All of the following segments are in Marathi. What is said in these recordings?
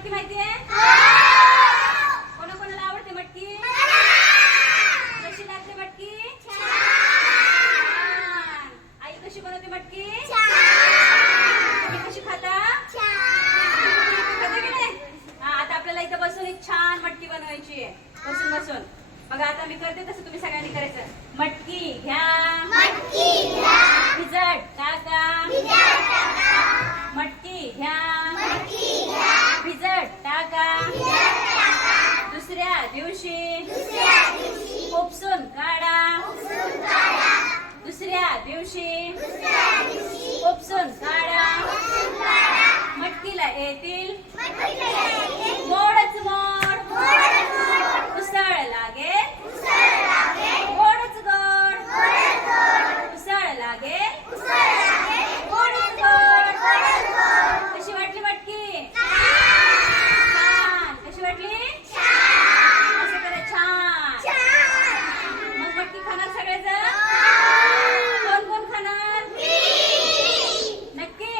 मटकी माहितीये कोणा कोणाला आवडते मटकी? कशी लागते मटकी आई कशी बनवते मटकी? तुम्ही कशी खाता? खाता की नाही? हा, आता आपल्याला इथं बसून एक छान मटकी बनवायची आहे. बसून बसून. बघा आता मी करते तसं तुम्ही सगळ्यांनी करायचं. मटकी दिवशी? उपसून काढा. दुसऱ्या दिवशी? उपसून काढा. मटकीला येतील? मोडच मोड. उसळ लागेल गोडच गोड. उसळ लागेल गोडच गोड कशी वाटली मटकी छान कशी वाटली असं करा छान मग मटकी खाणार सगळेजण कोण कोण खाणार नक्की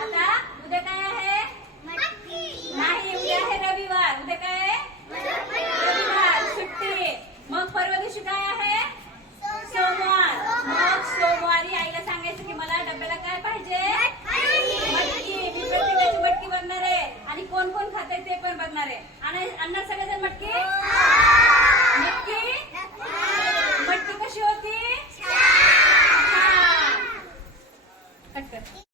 आता उद्या काय आहे नाही उद्या आहे रविवार उद्या काय आहे रविवार सुट्टी मग परवा दिवशी काय आहे सोमवार मग सोमवारी आईला सांगायचं की मला डब्याला काय पाहिजे मटकी मी प्रत्येकाची मटकी बनणार आहे आणि कोण कोण खाते ते पण बघणार आहे. आणि आणणार सगळेजण मटकी? मटकी? मटकी कशी होती?